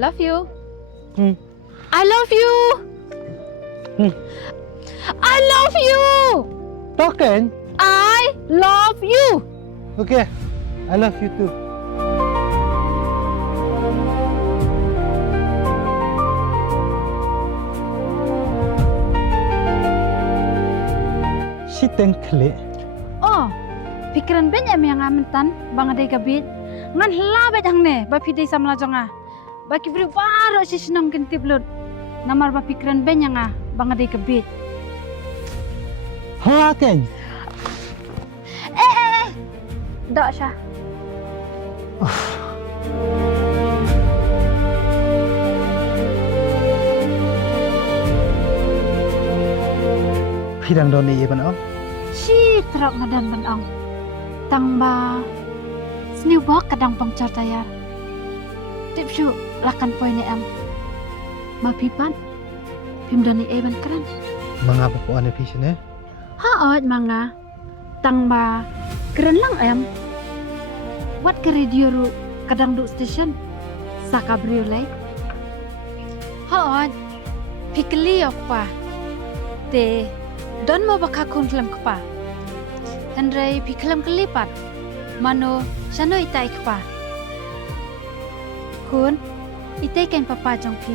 love you Hmm. I love you Hmm. I love you Talk kan? I love you Okay. I love you too. Si tengkle. oh pikiran ben yang mentan bang adai kabit ngan labet hang ne ba pidai samla jonga ba kibri baro si sinong kentiblut namar ba pikiran ben yang bang adai kabit Ha kan? dak sya Pidang doni ye ban om. si terak madan ban ong tang ba sniw bok kadang pangcar tayar tip syu lakan poin ni am ma pipan pim doni e ban kran Mangapa po ane pisan eh? ha ot manga tang ba keren lang am wat ke radio ru kadang du station saka briulai ha ot pikli apa te don mo baka kun klam kapa Andrei piklam kelipat mano sano itai kapa kun itai kan papa jong pi